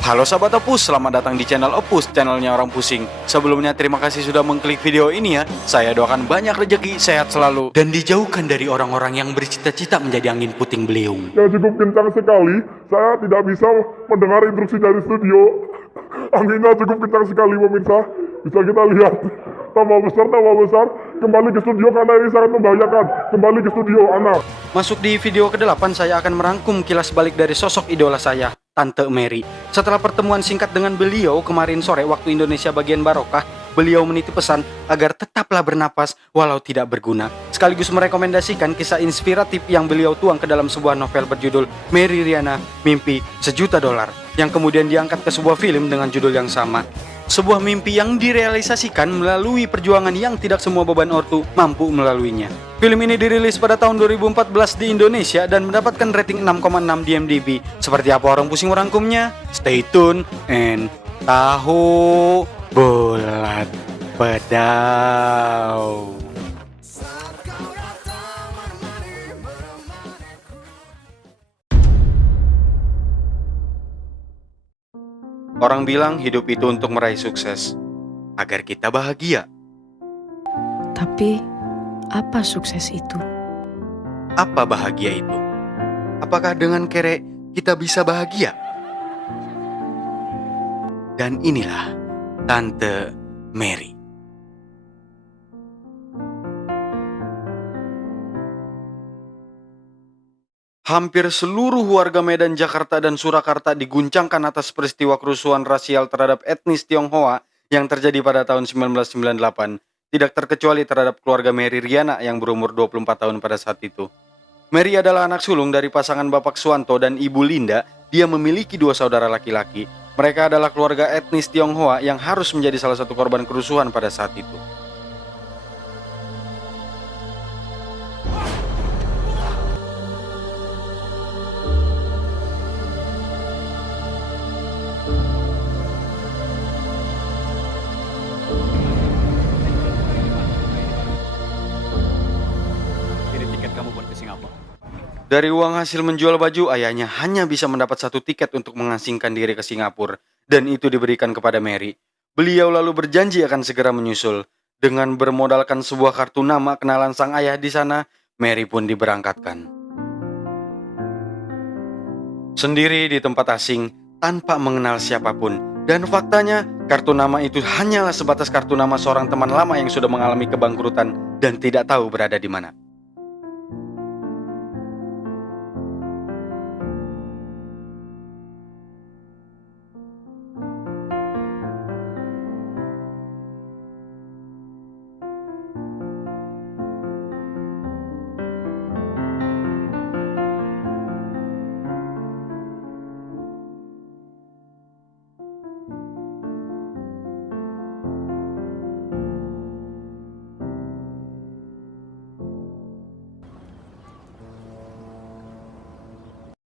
Halo sahabat Opus, selamat datang di channel Opus, channelnya orang pusing. Sebelumnya terima kasih sudah mengklik video ini ya. Saya doakan banyak rezeki, sehat selalu, dan dijauhkan dari orang-orang yang bercita-cita menjadi angin puting beliung. Yang cukup kencang sekali, saya tidak bisa mendengar instruksi dari studio. Anginnya cukup kencang sekali pemirsa. Bisa kita lihat. Tambah besar. Kembali ke studio karena ini sangat membahayakan. Kembali ke studio, anak. Masuk di video ke-8, saya akan merangkum kilas balik dari sosok idola saya, Tante Mary. Setelah pertemuan singkat dengan beliau kemarin sore waktu Indonesia bagian barokah, beliau menitip pesan agar tetaplah bernapas walau tidak berguna. Sekaligus merekomendasikan kisah inspiratif yang beliau tuang ke dalam sebuah novel berjudul Mary Riana, Mimpi $1 Juta, yang kemudian diangkat ke sebuah film dengan judul yang sama. Sebuah mimpi yang direalisasikan melalui perjuangan yang tidak semua beban ortu mampu melaluinya. Film ini dirilis pada tahun 2014 di Indonesia dan mendapatkan rating 6,6 di IMDb. Seperti apa orang pusing merangkumnya? Stay tune and tahu bulat pedau. Orang bilang hidup itu untuk meraih sukses, agar kita bahagia. Tapi, apa sukses itu? Apa bahagia itu? Apakah dengan kerek kita bisa bahagia? Dan inilah Tante Mary. Hampir seluruh warga Medan, Jakarta, dan Surakarta diguncangkan atas peristiwa kerusuhan rasial terhadap etnis Tionghoa yang terjadi pada tahun 1998. Tidak terkecuali terhadap keluarga Mary Riana yang berumur 24 tahun pada saat itu. Mary adalah anak sulung dari pasangan Bapak Suwanto dan Ibu Linda. Dia memiliki 2 saudara laki-laki. Mereka adalah keluarga etnis Tionghoa yang harus menjadi salah satu korban kerusuhan pada saat itu. Dari uang hasil menjual baju, ayahnya hanya bisa mendapat 1 tiket untuk mengasingkan diri ke Singapura, dan itu diberikan kepada Mary. Beliau lalu berjanji akan segera menyusul. Dengan bermodalkan sebuah kartu nama kenalan sang ayah di sana, Mary pun diberangkatkan. Sendiri di tempat asing, tanpa mengenal siapapun. Dan faktanya, kartu nama itu hanyalah sebatas kartu nama seorang teman lama yang sudah mengalami kebangkrutan dan tidak tahu berada di mana.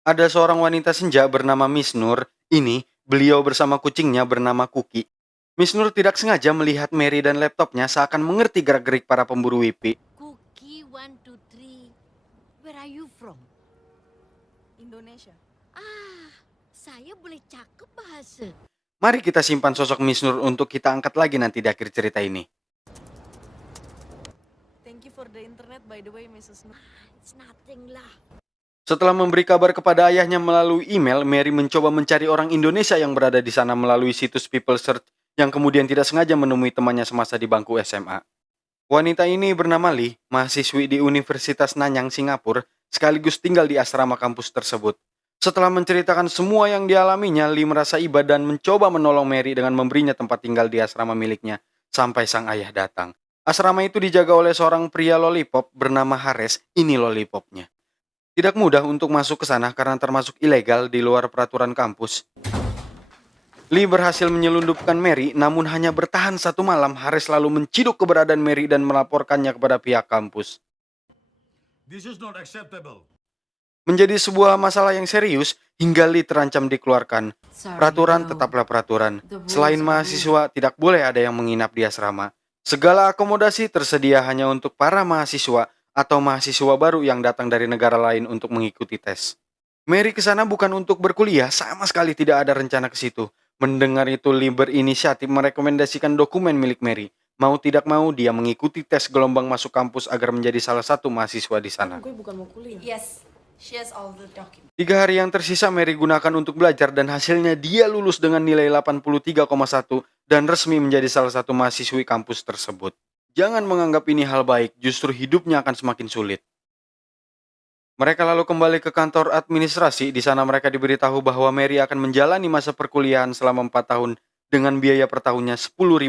Ada seorang wanita senja bernama Miss Nur. Ini beliau bersama kucingnya bernama Cookie. Miss Nur tidak sengaja melihat Mary dan laptopnya seakan mengerti gerak-gerik para pemburu WP. Cookie 1, 2, 3. Where are you from? Indonesia. Saya boleh cakep bahasa. Mari kita simpan sosok Miss Nur untuk kita angkat lagi nanti di akhir cerita ini. Thank you for the internet by the way, Mrs. Nur. It's nothing lah. Setelah memberi kabar kepada ayahnya melalui email, Mary mencoba mencari orang Indonesia yang berada di sana melalui situs People Search yang kemudian tidak sengaja menemui temannya semasa di bangku SMA. Wanita ini bernama Lee, mahasiswi di Universitas Nanyang, Singapura, sekaligus tinggal di asrama kampus tersebut. Setelah menceritakan semua yang dialaminya, Lee merasa iba dan mencoba menolong Mary dengan memberinya tempat tinggal di asrama miliknya sampai sang ayah datang. Asrama itu dijaga oleh seorang pria lollipop bernama Hares. Ini lollipopnya. Tidak mudah untuk masuk ke sana karena termasuk ilegal di luar peraturan kampus. Lee berhasil menyelundupkan Mary, namun hanya bertahan 1 malam. Hares lalu menciduk keberadaan Mary dan melaporkannya kepada pihak kampus. This is not acceptable. Menjadi sebuah masalah yang serius hingga Lee terancam dikeluarkan. Peraturan tetaplah peraturan. Selain mahasiswa, tidak boleh ada yang menginap di asrama. Segala akomodasi tersedia hanya untuk para mahasiswa atau mahasiswa baru yang datang dari negara lain untuk mengikuti tes. Mary ke sana bukan untuk berkuliah, sama sekali tidak ada rencana ke situ. Mendengar itu, Lee berinisiatif merekomendasikan dokumen milik Mary. Mau tidak mau, dia mengikuti tes gelombang masuk kampus agar menjadi salah satu mahasiswa di sana. Gue bukan mau kuliah. Yes, she has all the documents. 3 hari yang tersisa Mary gunakan untuk belajar dan hasilnya dia lulus dengan nilai 83,1 dan resmi menjadi salah satu mahasiswi kampus tersebut. Jangan menganggap ini hal baik, justru hidupnya akan semakin sulit. Mereka lalu kembali ke kantor administrasi. Di sana mereka diberitahu bahwa Mary akan menjalani masa perkuliahan selama 4 tahun dengan biaya per tahunnya $10.000,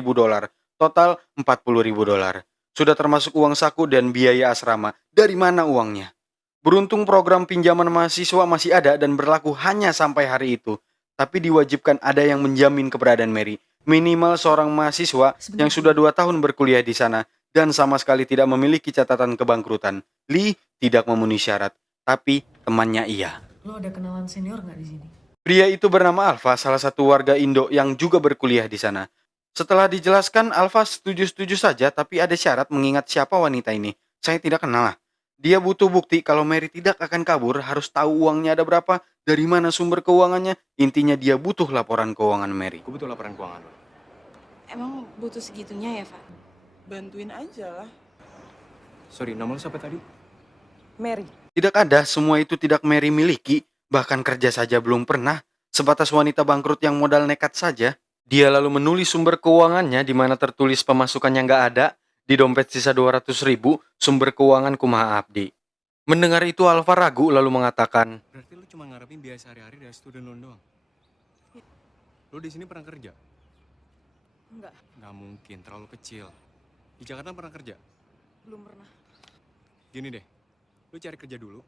total $40.000. Sudah termasuk uang saku dan biaya asrama. Dari mana uangnya? Beruntung program pinjaman mahasiswa masih ada dan berlaku hanya sampai hari itu. Tapi diwajibkan ada yang menjamin keberadaan Mary. Minimal seorang mahasiswa yang sudah 2 tahun berkuliah di sana dan sama sekali tidak memiliki catatan kebangkrutan. Lee tidak memenuhi syarat, tapi temannya iya. Lo ada kenalan senior nggak di sini? Pria itu bernama Alfa, salah satu warga Indo yang juga berkuliah di sana. Setelah dijelaskan, Alfa setuju-setuju saja, tapi ada syarat mengingat siapa wanita ini. Saya tidak kenal lah. Dia butuh bukti kalau Mary tidak akan kabur, harus tahu uangnya ada berapa, dari mana sumber keuangannya. Intinya dia butuh laporan keuangan Mary. Gue butuh laporan keuangan lo. Emang butuh segitunya ya, Pak? Bantuin aja lah. Sorry, nomor lo siapa tadi? Mary. Tidak ada, semua itu tidak Mary miliki, bahkan kerja saja belum pernah, sebatas wanita bangkrut yang modal nekat saja. Dia lalu menulis sumber keuangannya di mana tertulis pemasukannya nggak ada, di dompet sisa 200.000, sumber keuangan kumaha abdi. Mendengar itu Alfa ragu lalu mengatakan, Berarti lo cuma ngarepin biaya sehari-hari dari student loan doang? Lo di sini pernah kerja? Enggak, Nggak mungkin, terlalu kecil. Di Jakarta pernah kerja? belum pernah. Gini deh, lo cari kerja dulu.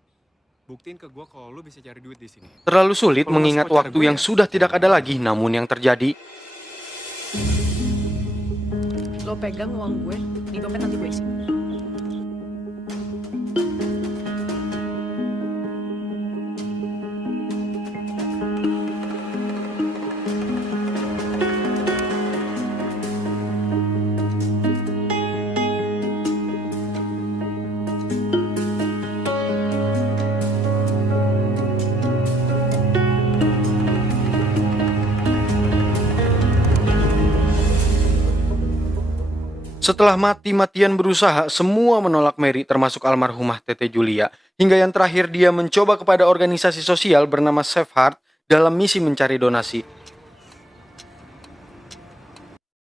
Buktiin ke gue kalau lo bisa cari duit di sini. terlalu sulit Kalau mengingat masuk pacar waktu gue yang ya? sudah tidak ada lagi, namun yang terjadi, Lo pegang uang gue, di dompet nanti gue isi. setelah mati-matian berusaha, semua menolak Mary termasuk almarhumah Tete Julia. Hingga yang terakhir dia mencoba kepada organisasi sosial bernama Save Heart dalam misi mencari donasi.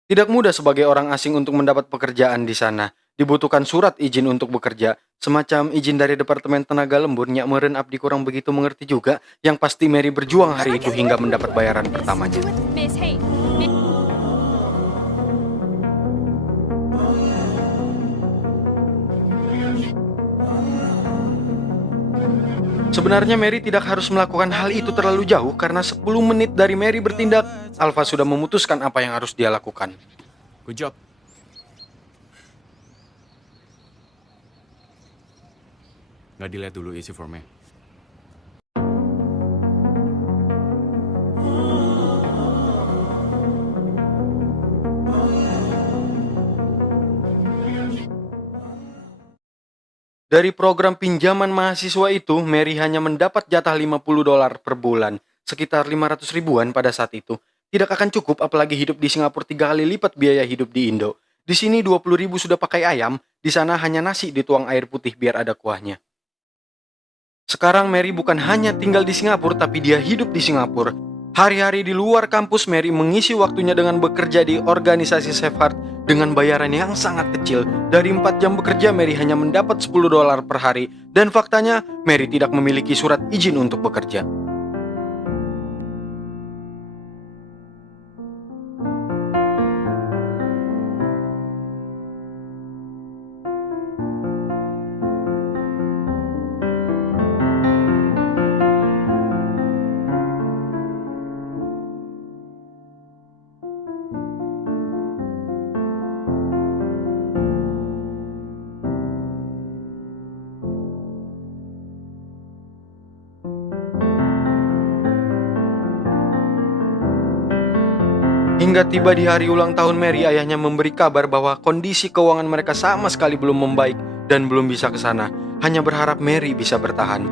Tidak mudah sebagai orang asing untuk mendapat pekerjaan di sana. Dibutuhkan surat izin untuk bekerja. Semacam izin dari Departemen Tenaga Lembur. Nyak meureun abdi kurang begitu mengerti juga. Yang pasti Mary berjuang hari itu hingga mendapat bayaran pertamanya. Miss, hey. Sebenarnya Mary tidak harus melakukan hal itu terlalu jauh karena 10 menit dari Mary bertindak, Alfa sudah memutuskan apa yang harus dia lakukan. Good job. Nggak dilihat dulu isi formnya. Dari program pinjaman mahasiswa itu, Mary hanya mendapat jatah $50 per bulan, sekitar 500 ribuan pada saat itu. Tidak akan cukup apalagi hidup di Singapura 3 kali lipat biaya hidup di Indo. Di sini 20.000 sudah pakai ayam, di sana hanya nasi dituang air putih biar ada kuahnya. Sekarang Mary bukan hanya tinggal di Singapura, tapi dia hidup di Singapura. Hari-hari di luar kampus, Mary mengisi waktunya dengan bekerja di organisasi Save Heart dengan bayaran yang sangat kecil. Dari 4 jam bekerja, Mary hanya mendapat $10 per hari. Dan faktanya, Mary tidak memiliki surat izin untuk bekerja. Hingga tiba di hari ulang tahun Mary, ayahnya memberi kabar bahwa kondisi keuangan mereka sama sekali belum membaik dan belum bisa ke sana. Hanya berharap Mary bisa bertahan.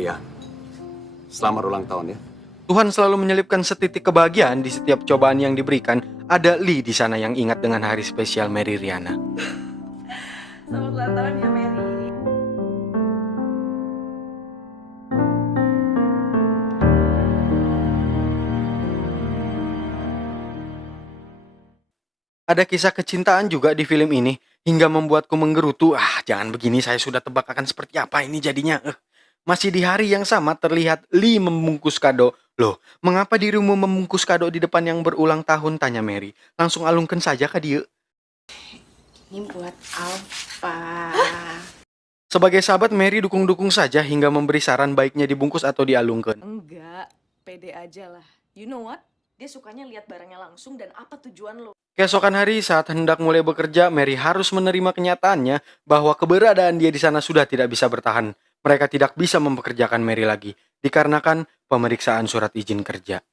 Ria, selamat ulang tahun ya. Tuhan selalu menyelipkan setitik kebahagiaan di setiap cobaan yang diberikan. Ada Lee di sana yang ingat dengan hari spesial Mary Riana. Selamat ulang tahun ya, Mary. Ada kisah kecintaan juga di film ini hingga membuatku menggerutu. Jangan begini, saya sudah tebak akan seperti apa ini jadinya. Masih di hari yang sama terlihat Lee membungkus kado. Loh, mengapa dirimu membungkus kado di depan yang berulang tahun? Tanya Mary. Langsung alungkan saja kah dia? Ini buat Alfa. Sebagai sahabat, Mary dukung-dukung saja hingga memberi saran baiknya dibungkus atau dialungkan. Enggak, pede aja lah. You know what? Dia sukanya lihat barangnya langsung dan apa tujuan lo. Keesokan hari saat hendak mulai bekerja, Mary harus menerima kenyataannya bahwa keberadaan dia di sana sudah tidak bisa bertahan. Mereka tidak bisa mempekerjakan Mary lagi, dikarenakan pemeriksaan surat izin kerja.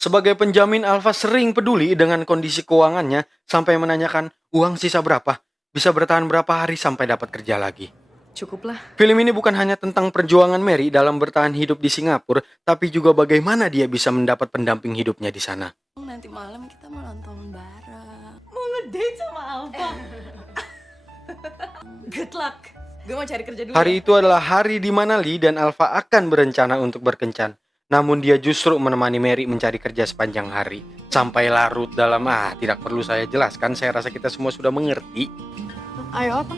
Sebagai penjamin, Alfa sering peduli dengan kondisi keuangannya sampai menanyakan uang sisa berapa, bisa bertahan berapa hari sampai dapat kerja lagi. Cukuplah. Film ini bukan hanya tentang perjuangan Mary dalam bertahan hidup di Singapura, tapi juga bagaimana dia bisa mendapat pendamping hidupnya di sana. Nanti malam kita mau nonton bareng. Mau ngedate sama Alfa. Good luck. Gue mau cari kerja dulu. Hari itu adalah hari di mana Lee dan Alfa akan berencana untuk berkencan. Namun dia justru menemani Mary mencari kerja sepanjang hari. Sampai larut dalam, tidak perlu saya jelaskan, saya rasa kita semua sudah mengerti. Ayo apa?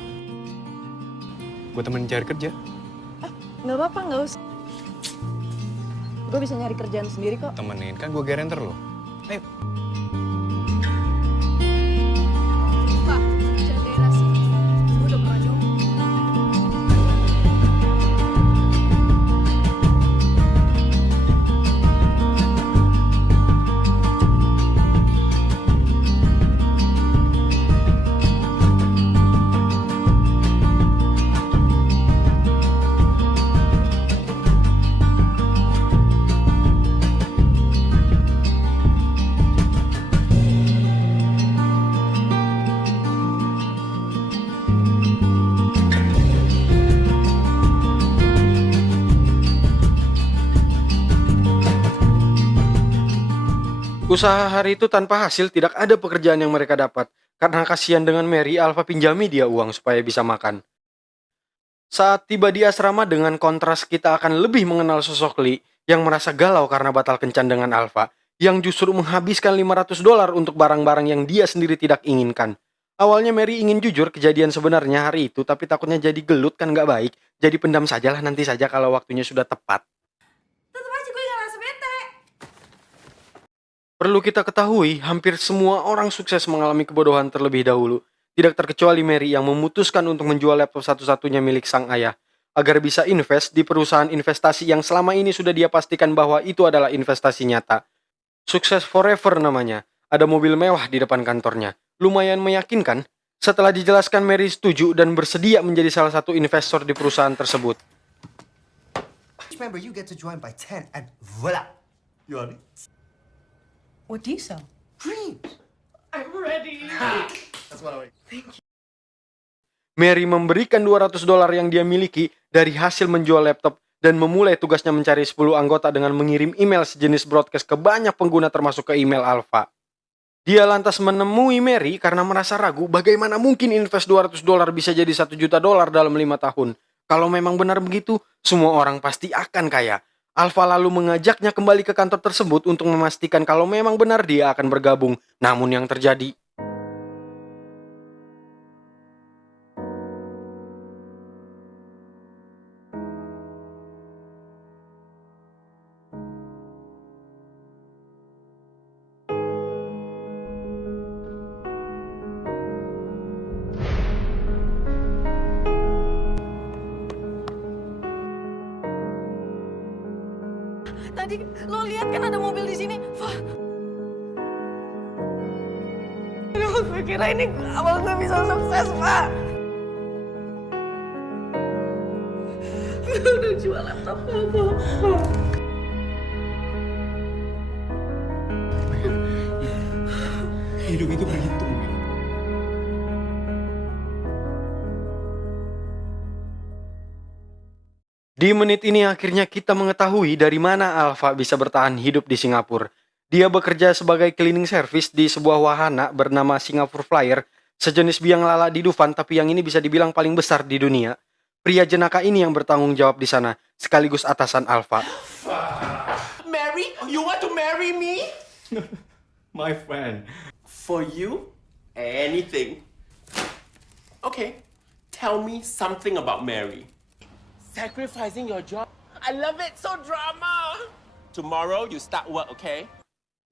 Gue temenin cari kerja. Nggak apa-apa, nggak usah. Gue bisa nyari kerjaan sendiri kok. Temenin, kan gue guarantor lo. Ayo. Pak, jangan daerah sini. Gue udah pernah nyoba. Usaha hari itu tanpa hasil, tidak ada pekerjaan yang mereka dapat. Karena kasihan dengan Mary, Alfa pinjami dia uang supaya bisa makan. Saat tiba di asrama, dengan kontras kita akan lebih mengenal sosok Lee yang merasa galau karena batal kencan dengan Alfa, yang justru menghabiskan $500 untuk barang-barang yang dia sendiri tidak inginkan. Awalnya Mary ingin jujur kejadian sebenarnya hari itu, tapi takutnya jadi gelut kan nggak baik. Jadi pendam sajalah, nanti saja kalau waktunya sudah tepat. Tetep aja gue gak rasa bete. Perlu kita ketahui, hampir semua orang sukses mengalami kebodohan terlebih dahulu. Tidak terkecuali Mary yang memutuskan untuk menjual laptop satu-satunya milik sang ayah, agar bisa invest di perusahaan investasi yang selama ini sudah dia pastikan bahwa itu adalah investasi nyata. Sukses forever namanya. Ada mobil mewah di depan kantornya. Lumayan meyakinkan. Setelah dijelaskan, Mary setuju dan bersedia menjadi salah satu investor di perusahaan tersebut. Each member you get to join by 10 and voila! You on it? What do you sell? Dreams! I'm ready. That's what I like. Mary memberikan $200 yang dia miliki dari hasil menjual laptop dan memulai tugasnya mencari 10 anggota dengan mengirim email sejenis broadcast ke banyak pengguna termasuk ke email Alfa. Dia lantas menemui Mary karena merasa ragu bagaimana mungkin invest $200 bisa jadi $1 juta dalam 5 tahun. Kalau memang benar begitu, semua orang pasti akan kaya. Alfa lalu mengajaknya kembali ke kantor tersebut untuk memastikan kalau memang benar dia akan bergabung. Namun yang terjadi... Tadi lo lihat kan ada mobil di sini. Wah. Aduh, gue kira ini awal gue bisa sukses, Pak. Gue udah jual laptop lo. Hidup itu berhitung. Di menit ini akhirnya kita mengetahui dari mana Alfa bisa bertahan hidup di Singapura. Dia bekerja sebagai cleaning service di sebuah wahana bernama Singapore Flyer, sejenis biang lala di Dufan tapi yang ini bisa dibilang paling besar di dunia. Pria jenaka ini yang bertanggung jawab di sana, sekaligus atasan Alfa. Mary, you want to marry me? My friend. For you, anything. Okay, tell me something about Mary. Sacrificing your job. I love it, so drama. Tomorrow you start work, okay?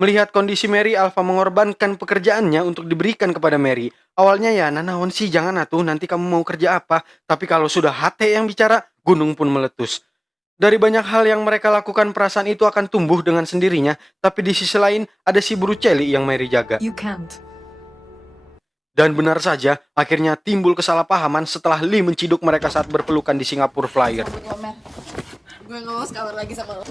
Melihat kondisi Mary, Alfa mengorbankan pekerjaannya untuk diberikan kepada Mary. Awalnya ya, nanaon sih jangan atuh, nanti kamu mau kerja apa. Tapi kalau sudah hati yang bicara, gunung pun meletus. Dari banyak hal yang mereka lakukan, perasaan itu akan tumbuh dengan sendirinya. Tapi di sisi lain, ada si Brucelli yang Mary jaga. You can't. Dan benar saja, akhirnya timbul kesalahpahaman setelah Lee menciduk mereka saat berpelukan di Singapore Flyer. Gue gak mau sekabar lagi sama lo.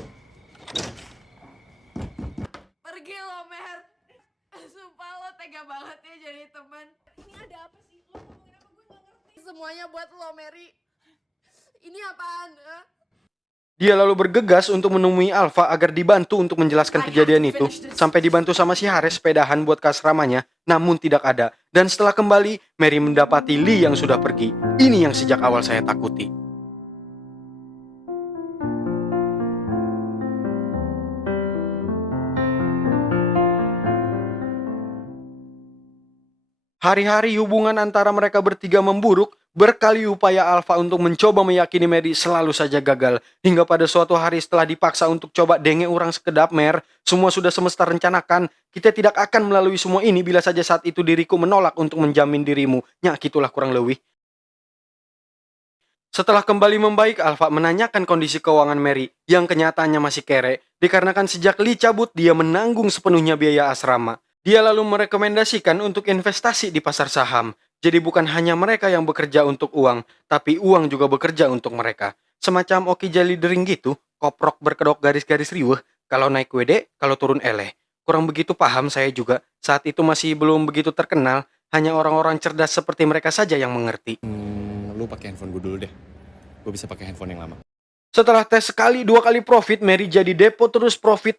Pergi lo, Mer. Sumpah lo tega banget ya jadi teman. Ini ada apa sih? Lo ngomongin apa gue gak ngerti. Semuanya buat lo, Mary. Ini apaan? Dia lalu bergegas untuk menemui Alfa agar dibantu untuk menjelaskan kejadian itu. Sampai dibantu sama si Hares sepedahan buat ke asramanya, namun tidak ada. Dan setelah kembali, Mary mendapati Lee yang sudah pergi. Ini yang sejak awal saya takuti. Hari-hari hubungan antara mereka bertiga memburuk, berkali upaya Alfa untuk mencoba meyakini Mary selalu saja gagal. Hingga pada suatu hari setelah dipaksa untuk coba denge orang sekedap, Mer, semua sudah semesta rencanakan. Kita tidak akan melalui semua ini bila saja saat itu diriku menolak untuk menjamin dirimu. Nyak gitulah kurang lebih. Setelah kembali membaik, Alfa menanyakan kondisi keuangan Mary yang kenyataannya masih kere. Dikarenakan sejak Lee cabut, dia menanggung sepenuhnya biaya asrama. Dia lalu merekomendasikan untuk investasi di pasar saham. Jadi bukan hanya mereka yang bekerja untuk uang, tapi uang juga bekerja untuk mereka. Semacam Oki Jali Dering gitu, koprok berkedok garis-garis riweh, kalau naik WD, kalau turun eleh. Kurang begitu paham saya juga, saat itu masih belum begitu terkenal, hanya orang-orang cerdas seperti mereka saja yang mengerti. Lu pakai handphone gue dulu deh. Gue bisa pakai handphone yang lama. Setelah tes sekali, 2 kali profit, Mary jadi depo terus profit,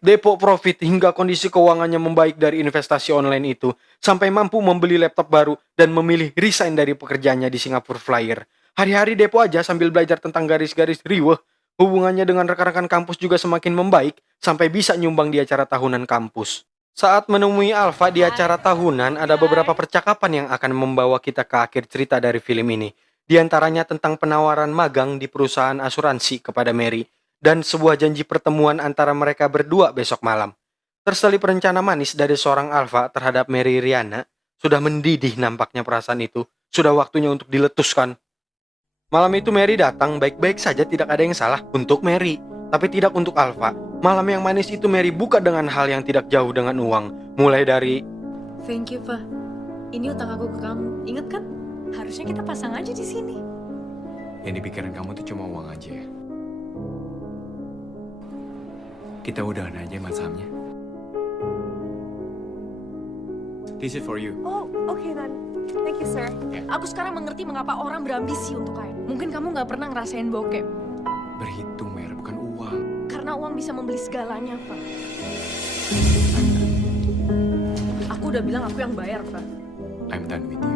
hingga kondisi keuangannya membaik dari investasi online itu, sampai mampu membeli laptop baru dan memilih resign dari pekerjaannya di Singapore Flyer. Hari-hari depo aja sambil belajar tentang garis-garis riweh, hubungannya dengan rekan-rekan kampus juga semakin membaik, sampai bisa nyumbang di acara tahunan kampus. Saat menemui Alfa di acara tahunan, ada beberapa percakapan yang akan membawa kita ke akhir cerita dari film ini. Di antaranya tentang penawaran magang di perusahaan asuransi kepada Mary dan sebuah janji pertemuan antara mereka berdua besok malam. Terselip rencana manis dari seorang Alfa terhadap Mary Riana. Sudah mendidih nampaknya perasaan itu. Sudah waktunya untuk diletuskan. Malam itu Mary datang, baik-baik saja, tidak ada yang salah untuk Mary, tapi tidak untuk Alfa. Malam yang manis itu Mary buka dengan hal yang tidak jauh dengan uang. Mulai dari, Thank you, Pak. Ini utang aku ke kamu. Ingat kan? Harusnya kita pasang aja di sini. Yang di pikiran kamu tuh cuma uang aja ya. Kita udahan aja masamnya. This is for you. Oh, oke then. Thank you, sir. Ya. Aku sekarang mengerti mengapa orang berambisi untuk kaya. Mungkin kamu nggak pernah ngerasain bokep. Berhitung, Mer, bukan uang. Karena uang bisa membeli segalanya, Pak. Aku udah bilang aku yang bayar, Pak. I'm done with you.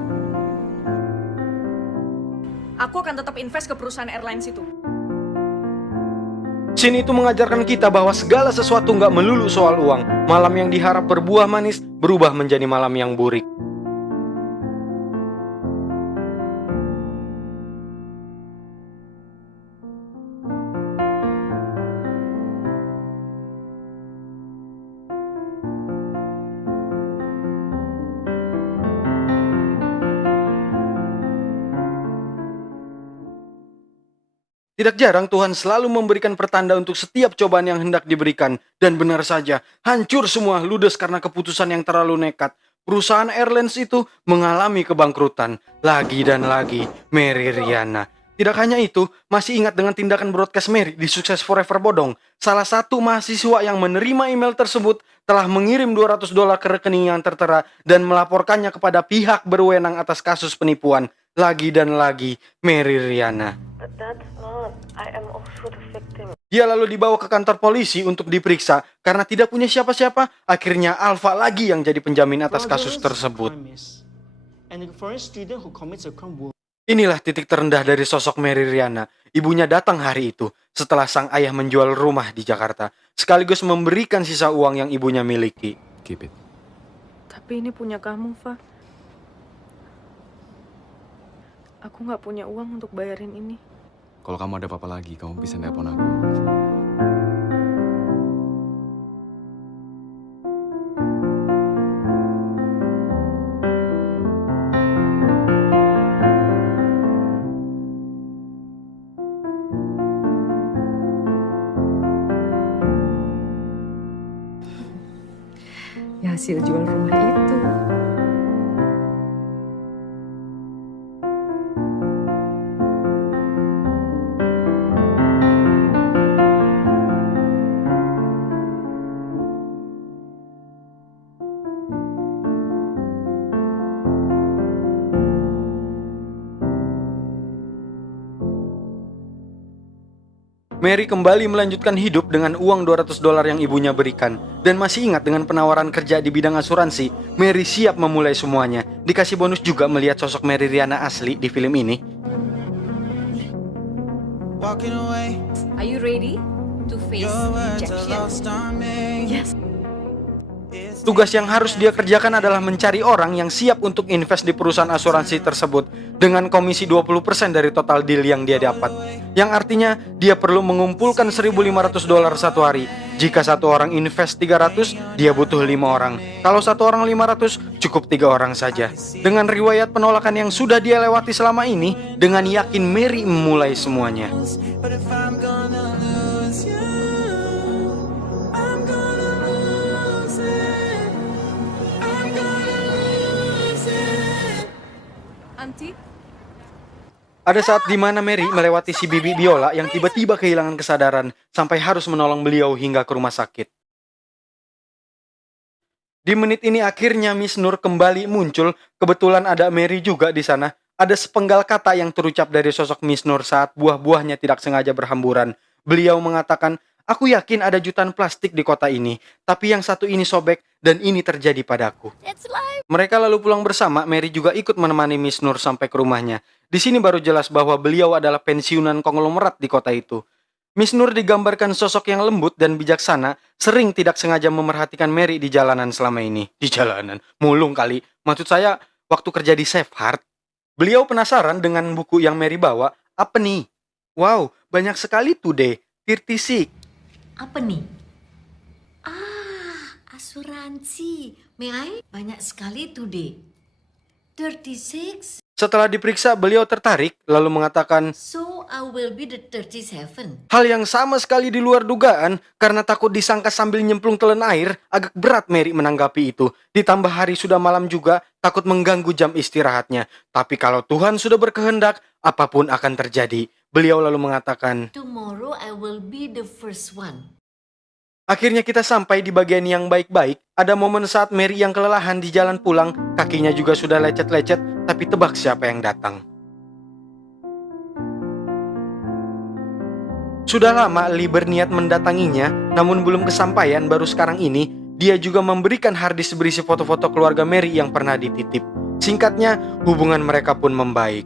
Aku akan tetap invest ke perusahaan airlines itu. scene itu mengajarkan kita bahwa segala sesuatu nggak melulu soal uang. Malam yang diharap berbuah manis berubah menjadi malam yang burik. Tidak jarang Tuhan selalu memberikan pertanda untuk setiap cobaan yang hendak diberikan. Dan benar saja, hancur semua ludes karena keputusan yang terlalu nekat. Perusahaan airlines itu mengalami kebangkrutan. Lagi dan lagi, Mary Riana. Tidak hanya itu, masih ingat dengan tindakan broadcast Mary di Sukses Forever Bodong. Salah satu mahasiswa yang menerima email tersebut telah mengirim $200 ke rekening yang tertera dan melaporkannya kepada pihak berwenang atas kasus penipuan. Lagi dan lagi, Mary Riana. But that's not. Dia lalu dibawa ke kantor polisi untuk diperiksa karena tidak punya siapa-siapa. Akhirnya Alfa lagi yang jadi penjamin atas kasus tersebut. Inilah titik terendah dari sosok Mary Riana. Ibunya datang hari itu setelah sang ayah menjual rumah di Jakarta, sekaligus memberikan sisa uang yang ibunya miliki. Keep it. Tapi ini punya kamu, Fa. Aku nggak punya uang untuk bayarin ini. Kalau kamu ada apa-apa lagi, kamu bisa nelpon aku. Ya hasil jual rumah itu. Mary kembali melanjutkan hidup dengan uang $200 yang ibunya berikan. Dan masih ingat dengan penawaran kerja di bidang asuransi, Mary siap memulai semuanya. Dikasih bonus juga melihat sosok Mary Riana asli di film ini. Are you ready to face rejection? Yes. Tugas yang harus dia kerjakan adalah mencari orang yang siap untuk invest di perusahaan asuransi tersebut dengan komisi 20% dari total deal yang dia dapat. Yang artinya dia perlu mengumpulkan $1.500 satu hari. Jika satu orang invest 300, dia butuh 5 orang. Kalau satu orang 500, cukup 3 orang saja. Dengan riwayat penolakan yang sudah dia lewati selama ini, dengan yakin Mary memulai semuanya. Auntie, Ada saat di mana Mary melewati si Bibi Biola yang tiba-tiba kehilangan kesadaran sampai harus menolong beliau hingga ke rumah sakit. Di menit ini akhirnya Miss Nur kembali muncul. Kebetulan ada Mary juga di sana. Ada sepenggal kata yang terucap dari sosok Miss Nur saat buah-buahnya tidak sengaja berhamburan. Beliau mengatakan, "Aku yakin ada jutaan plastik di kota ini, tapi yang satu ini sobek dan ini terjadi padaku." That's life. Mereka lalu pulang bersama. Mary juga ikut menemani Miss Nur sampai ke rumahnya. Di sini baru jelas bahwa beliau adalah pensiunan konglomerat di kota itu. Miss Nur digambarkan sosok yang lembut dan bijaksana, sering tidak sengaja memerhatikan Mary di jalanan selama ini. Di jalanan? Mulung kali. Maksud saya, waktu kerja di Safeheart. Beliau penasaran dengan buku yang Mary bawa. Apa nih? Wow, banyak sekali tuh deh. 36. Apa nih? Asuransi. May I? Banyak sekali tuh deh. 36. Setelah diperiksa, beliau tertarik, lalu mengatakan, So I will be the 37. hal yang sama sekali di luar dugaan, karena takut disangka sambil nyemplung telan air, agak berat Mary menanggapi itu. Ditambah hari sudah malam juga, takut mengganggu jam istirahatnya. Tapi kalau Tuhan sudah berkehendak, apapun akan terjadi. Beliau lalu mengatakan, Tomorrow I will be the first one. akhirnya kita sampai di bagian yang baik-baik. Ada momen saat Mary yang kelelahan di jalan pulang, kakinya juga sudah lecet-lecet, tapi tebak siapa yang datang. Sudah lama Lee berniat mendatanginya, namun belum kesampaian. Baru sekarang ini, dia juga memberikan harddisk berisi foto-foto keluarga Mary yang pernah dititip. Singkatnya, hubungan mereka pun membaik.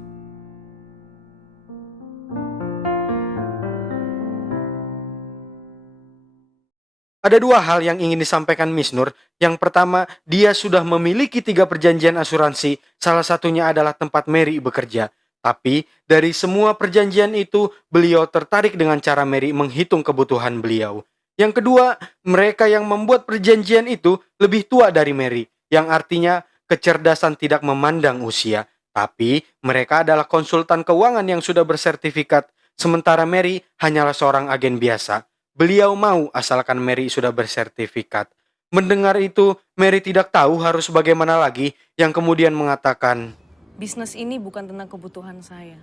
Ada dua hal yang ingin disampaikan Miss Nur. Yang pertama, dia sudah memiliki 3 perjanjian asuransi. Salah satunya adalah tempat Mary bekerja. Tapi, dari semua perjanjian itu, beliau tertarik dengan cara Mary menghitung kebutuhan beliau. Yang kedua, mereka yang membuat perjanjian itu lebih tua dari Mary. Yang artinya, kecerdasan tidak memandang usia. Tapi, mereka adalah konsultan keuangan yang sudah bersertifikat. Sementara Mary hanyalah seorang agen biasa. Beliau mau asalkan Mary sudah bersertifikat. Mendengar itu, Mary tidak tahu harus bagaimana lagi, yang kemudian mengatakan, bisnis ini bukan tentang kebutuhan saya.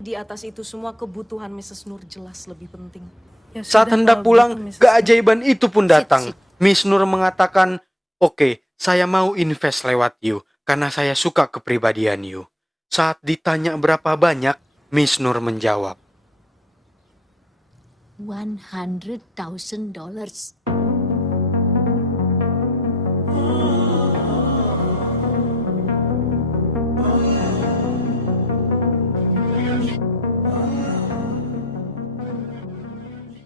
Di atas itu semua kebutuhan Mrs. Nur jelas lebih penting. Ya saat sudah, hendak kalau pulang, gitu, Mrs. keajaiban itu pun datang. Miss Nur mengatakan, "Oke, saya mau invest lewat you, karena saya suka kepribadian you." Saat ditanya berapa banyak, Miss Nur menjawab, $100,000.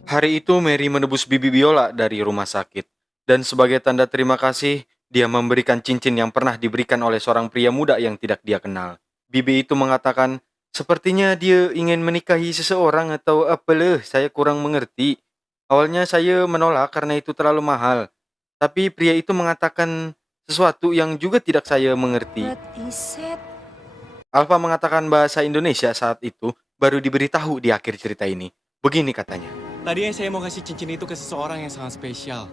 Hari itu Mary menebus bibi Biola dari rumah sakit. Dan sebagai tanda terima kasih, dia memberikan cincin yang pernah diberikan oleh seorang pria muda yang tidak dia kenal. Bibi itu mengatakan, sepertinya dia ingin menikahi seseorang atau apalah, saya kurang mengerti. Awalnya saya menolak karena itu terlalu mahal. Tapi pria itu mengatakan sesuatu yang juga tidak saya mengerti. Alfa mengatakan bahasa Indonesia saat itu baru diberitahu di akhir cerita ini. Begini katanya. Tadinya saya mau kasih cincin itu ke seseorang yang sangat spesial.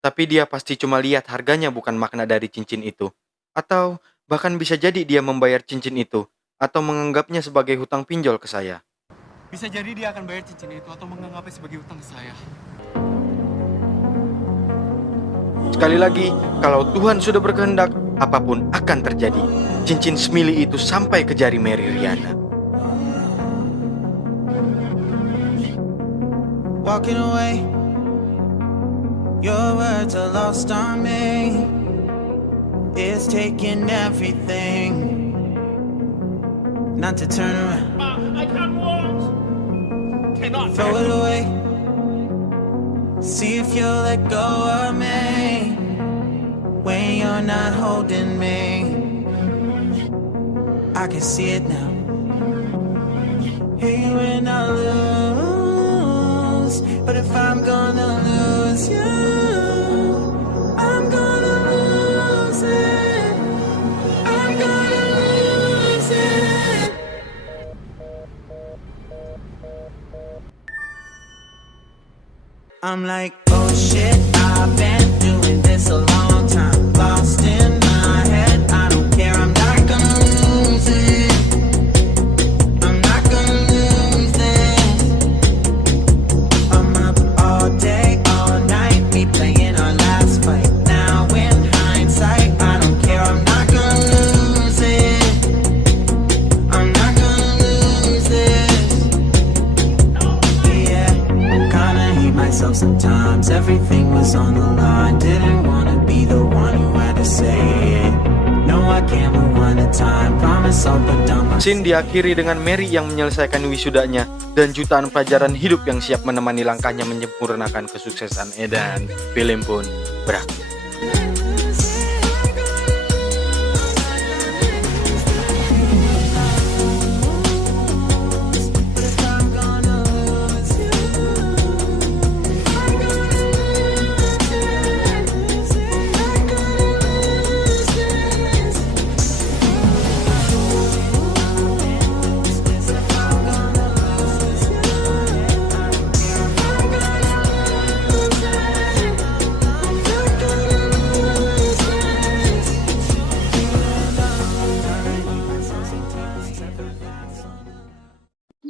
Tapi dia pasti cuma lihat harganya bukan makna dari cincin itu. Atau bahkan bisa jadi dia membayar cincin itu. Atau menganggapnya sebagai hutang pinjol ke saya. Bisa jadi dia akan bayar cincin itu atau menganggapnya sebagai hutang ke saya. Sekali lagi, kalau Tuhan sudah berkehendak, apapun akan terjadi. Cincin semili itu sampai ke jari Mary Riana. Walking away, your words are lost on me. It's taking everything not to turn around. I can't walk. Cannot. Throw it away. See if you'll let go of me when you're not holding me. I can see it now. Hey, when I lose, but if I'm gonna lose you, I'm gonna lose it. I'm gonna lose it. I'm like, oh shit, I've been doing this a long time. Lost in my head, I don't care, I'm not gonna lose it. I'm not gonna lose this. I'm up all day, all night, replaying our last fight. Now in hindsight, I don't care, I'm not gonna lose it. I'm not gonna lose this. Yeah, kinda hate myself sometimes. Everything was on the line. Didn't wanna be the one who had to say it. No, I can't move one at a time. Promise I'll put down my... Scene diakhiri dengan Mary yang menyelesaikan wisudanya dan jutaan pelajaran hidup yang siap menemani langkahnya menyempurnakan kesuksesan. Dan film pun berakhir.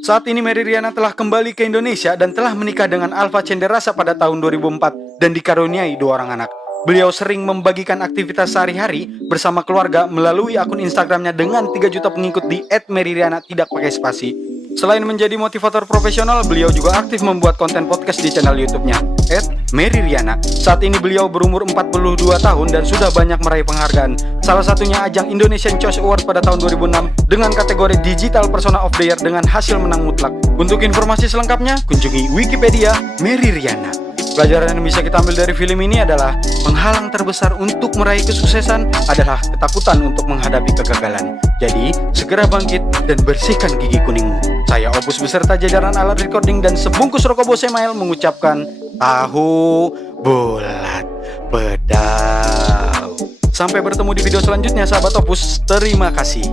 Saat ini Mary Riana telah kembali ke Indonesia dan telah menikah dengan Alfa Cenderasa pada tahun 2004 dan dikaruniai 2 orang anak. Beliau sering membagikan aktivitas sehari-hari bersama keluarga melalui akun Instagramnya dengan 3 juta pengikut di @maryriana tidak pakai spasi. Selain menjadi motivator profesional, beliau juga aktif membuat konten podcast di channel YouTube-nya @maryriana. Saat ini beliau berumur 42 tahun dan sudah banyak meraih penghargaan. Salah satunya ajang Indonesian Choice Award pada tahun 2006 dengan kategori Digital Persona of the Year dengan hasil menang mutlak. Untuk informasi selengkapnya, kunjungi Wikipedia Mary Riana. Pelajaran yang bisa kita ambil dari film ini adalah penghalang terbesar untuk meraih kesuksesan adalah ketakutan untuk menghadapi kegagalan. Jadi, segera bangkit dan bersihkan gigi kuningmu. Saya Opus beserta jajaran alat recording dan sebungkus rokok Bose Mail mengucapkan tahu bulat pedau. Sampai bertemu di video selanjutnya sahabat Opus. Terima kasih.